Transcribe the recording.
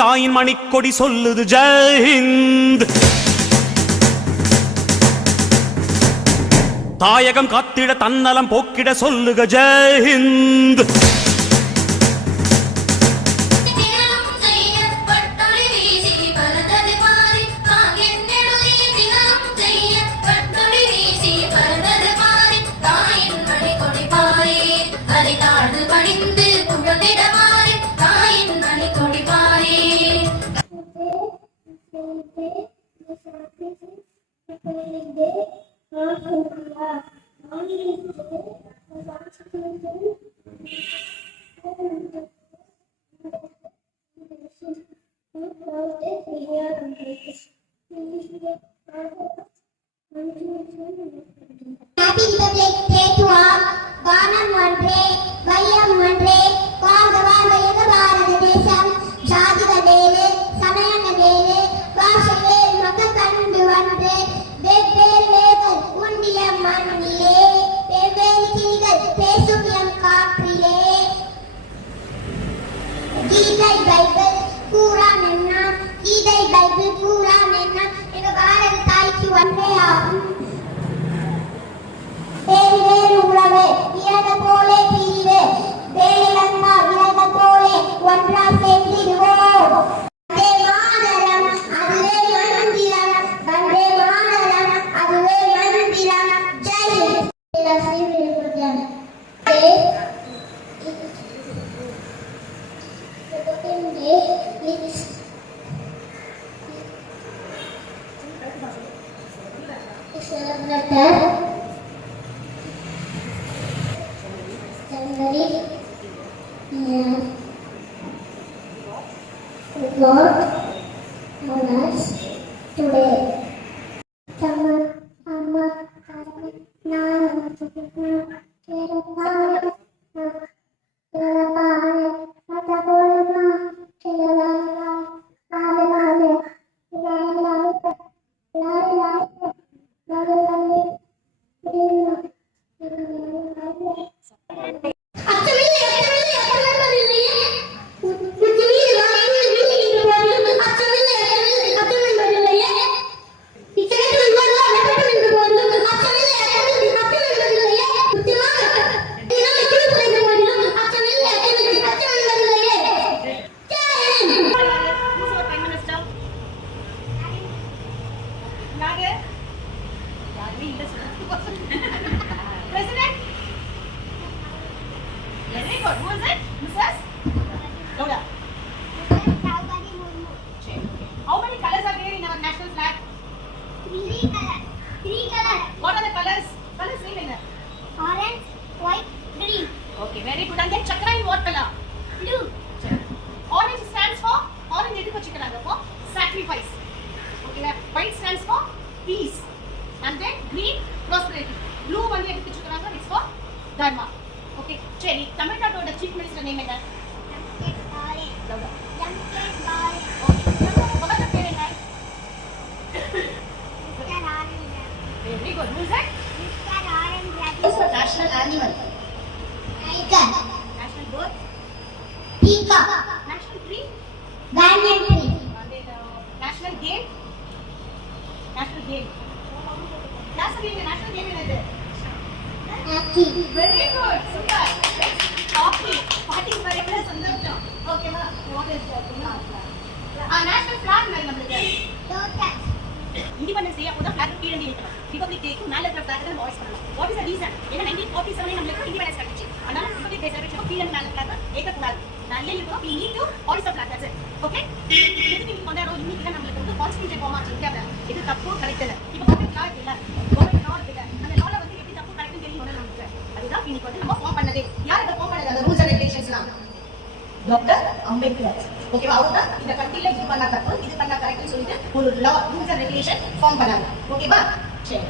தாயின் மணிக்கொடி சொல்லுது ஜெய் ஹிந்த். தாயகம் காத்திட தன்னலம் போக்கிட சொல்லுக Jai Hind. Happy Republic Day to all. Ganam Andre, Vayam Andre, Vagavan Vayaga Bharata Desam, Jadiga Dele, Samayana Dele, Vashale, Makakandu Andre, Vevel Vegal, Undiyam Manile, Vevel Kinigal, Pesukiyam Kaatrile, Gidai Bible, Quran Enna, Gidai Bible, Quran Enna, Ega Bharata Thaiku Andre Aagum. உலகே இறந்த போலே தீரே வேலையம்மா இறந்த போலே ஒன்றா சேர்ந்திடுவோம். வந்தே மாதரம் அதுவே மந்திரம், வந்தே மாதரம் அதுவே மந்திரம். Jai Lord, on us today. Sama, ama, karma, na, kerapana, kerapana, katakolma, kerapana, alala, lala, lala, lala, President? Very good. Who is it? Mrs. Lola. How many colors are there in our national flag? Three colors. What are the colors? Colors name in Orange, white, green. Okay, very good. And then chakra in what color? Blue. Orange stands for orange edukku vachikiranga for sacrifice. Okay, white stands for peace. And then green prosperity. Blue one edukku vachikiranga is for dharma. Okay, Cherry. Tamil Nadu chief minister name enna? Louder. Okay. What is the name? Very good. Who is that? What's the national animal? Tiger. National bird? Peacock. National tree? Banyan tree. National game? National game. National game is it? Hockey. Very good. Super. Hockey. Party is very good. Okay, ma. What is that? National flag is namukku. Lotus. Independence Day appo da flag கீழ நிறுத்தணும். Republic Day க்கு மேல இருக்கிற flag தான் voice பண்ணலாம். What is the reason? ஏன்னா 1947 நமக்கு independence கிடைச்சு. அதனால Republic Day celebration கீழ மேல flag ஏத்த கூடாது. நல்ல இருக்கும். We need to hoist the flag. That's it. Okay? இதுக்கு நீங்க கொண்டாடுறோம். இன்னைக்கு நமக்கு வந்து கான்ஸ்டிடியூஷன் ஃபார்ம் ஆச்சு இந்தியாவுல. இது தப்பு கரெக்ட் இல்ல. இப்போ கவர்மெண்ட் லா இல்ல. கவர்மெண்ட் லா இல்ல. அந்த லால வந்து எப்படி தப்பு கரெக்ட்னு தெரியும் நமக்கு. அதுதான் இன்னைக்கு வந்து நம்ம ஃபார்ம் பண்ணதே. யார் அத ஃபார்ம் பண்ணது? அந்த ரூல்ஸ் அண்ட் ரெகுலேஷன்ஸ்லாம். டாக்டர் அம்பேத்கர். ஓகேவா? அவர்தான் இந்த கட்டில இது பண்ணா தப்பு, இது பண்ணா கரெக்ட்னு சொல்லிட்டு ஒரு லா ரூல்ஸ் அண்ட் ரெகுலேஷன் ஃபார்ம் பண்ணாங்க. ஓகேவா? சரி.